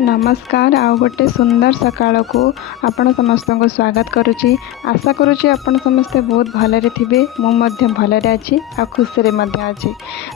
नमस्कार आउ गोटे सुंदर सकाळ को आपण समस्त को स्वागत करुच्ची। आशा करुच्ची आपण समस्ते बहुत भलरे थिबे। मु मध्य भलरे अछि आ खुशी रे मध्य अछि।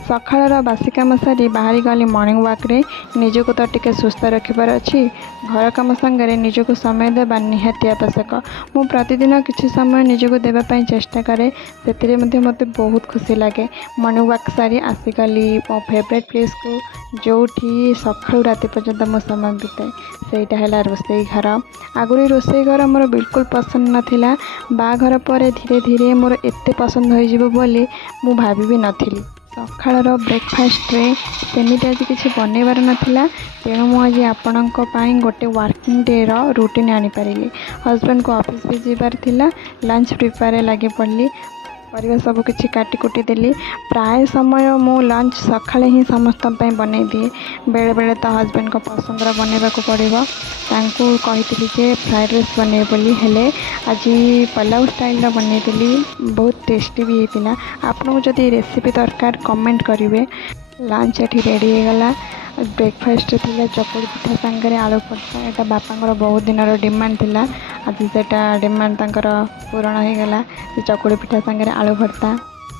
सकाळर बासी काम सारी बाहरी गली मॉर्निंग वॉक रे निजको तो टिके सुस्थ रखिबार अछि। घर काम संगे निजको समय देबा निहाती आवश्यक। मु प्रतिदिन किछि समय निजको देबा पई चेष्टा करे, सेतिरे मध्य मते बहुत खुशी लागे। मॉर्निंग वॉक सारी आसी गली मो फेवरेट प्लेस को जोठी सकाळु राति पर्यंत मो समय बिताए, सेटा है रोसई घर। आगुरी रोसई घर मोर बिल्कुल पसंद नथिला, बाघर पर धीरे धीरे मोर एते पसंद हो जिवो बोली मु भाभी भी नथिली। सकाळर ब्रेकफास्ट रे सेमिति आज किछि बनेबार नथिला, तेणु मु आज आपणक पई गोटे वर्किंग डे रो रूटीन आनी पारिली। हस्बैंड को ऑफिस भी जीवार थिला, लंच प्रिपेयर लागे पड़ली। परिवा सब किछि काटी कुटी देली। प्राय समय मु लंच सकाळे ही समस्त पई बनै दिए। बेले बेले तो हस्बैंड को पसंदर बनैबा को पड़िबो। तांको कहितली जे फ्राइड राइस बनै बोली, हेले आज पुलाव स्टाइल रो बनै देली। बहुत टेस्टी भी हेतिला। आपनको जदि रेसिपी दरकार कमेंट करिवे। लंच एठी रेडी हो गला। ब्रेकफास्ट थिला चकुली पिठा संगे आलू पड़ता। एटा बापांकर बहुत दिन डिमांड थिला, आज सेटा डिमांड तांकर पूर्ण हो गला। चकुली पिठा संगे आलू भर्ता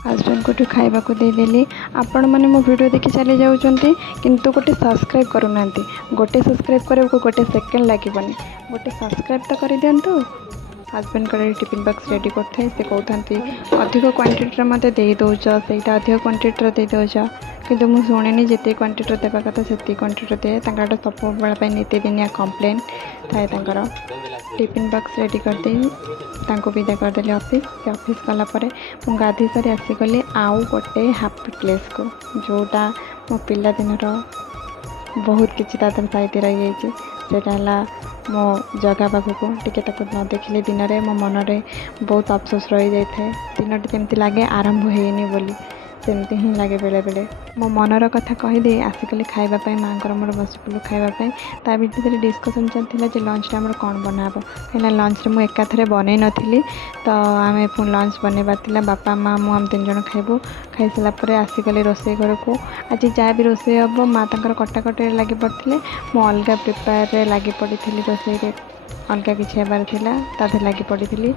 हस्बैंड को खाइबा को देदेली। आपण मैंने मो वीडियो देखि चली जाउछंती किंतु गोटे सब्सक्राइब करूनांती। गोटे सब्सक्राइब करे को गोटे सेकंड लागबनी, गोटे सब्सक्राइब तो कर दियंतु। हस्बैंड को टिफिन बॉक्स रेडी करथे, से कहते अधिक क्वांटिटी मते दे दौच, सेटा अधिक क्वांटिटी दे दौच, किंतु मु शुणिनी जिते क्वांटिटी देवा कथा से क्वांटिटी दे। तांकर सब बेला नीतिदिनिया कम्प्लेन थाए। तांकर टिफिन बॉक्स रेडी कर दे तांको विदा करदेली ऑफिस। से ऑफिस गलापर मु गाधी सारी आसीगली आउ गोटे हैप्पी प्लेस को, जोटा मो पिला दिन बहुत किसी तादर साइड रही जाइए। मो जगह पाखक टिके न देखिले दिन में मो मन में बहुत अफसोस रही जाए। दिनटी केमती लगे आरंभ होनी बोली, सेमती ही लगे बेले बेले। मो मनर कथा कहीदे आसिकली खाइबापी माँ मोर बसपुलू खाइबापी। ता भितर डिस्कसन चलता जे लंच आम कौन बनाब, कहीं लंच में एकाथरे बनई नी। तो आम पुणी लंच बनइबार बापा माँ मु आम 3 जन खाइबू। खाई सारापर आसिकली रोसई घर को। आज जहाँ भी रोसई हम माँ तर कटाकटी लगी पड़ते, मु अलग प्रिपेयर लगी पड़ी रोसई अलग किसी हेबार था लगी पड़ी।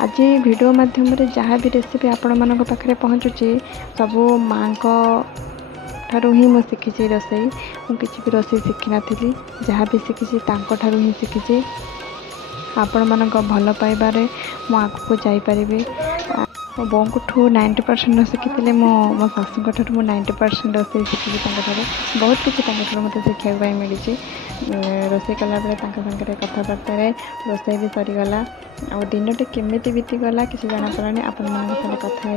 आज वीडियो माध्यम जहाँ भी रेसिपी आपण मानक पाखरे पहुँचुची सबू माँ ठारू ही मुझे शिखी रोसई। मुझे भी रोसई शिखी नी, जहाँ भी शिखी ठारू ही शिखी। आपण मानक भल पाइबारे मु आगू जापरि। मो बों को 90% शिखी, मो शाशु मु 90% रोसई शिखी। बहुत किसी मत शिखा मिली। रोसई कला बेले सागे कथबार्तार रोसई भी सरीगला। आ दिनटे केमिति बीतीगला किसी जाना पड़ानी। आपण मान कथा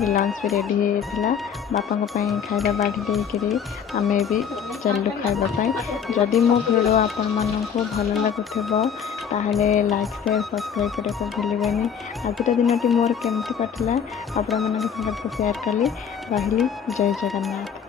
लंच भी रेडी होता। बापा खाଇବା बाढ़ी देकर आम भी चलू खावाई। जदि मो वीडियो आपण मानक भल लगुव ताहले लाइक शेयर सब्सक्राइब करने को भूलें। आज दिन मोर केमती कटला आपण मान शेयर कली। रही जय जगन्नाथ।